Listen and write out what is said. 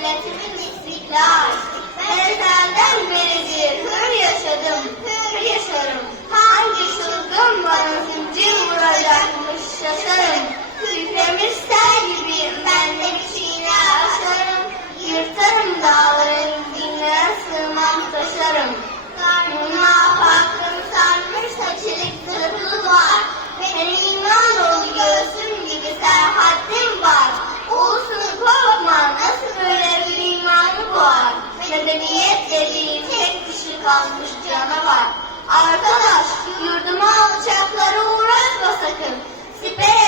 milletimiz istiklal. Ben ezelden beridir hür yaşadım, hür kapanmış canavar. Arkadaş yurduma alçaklara uğraşma sakın. Siperi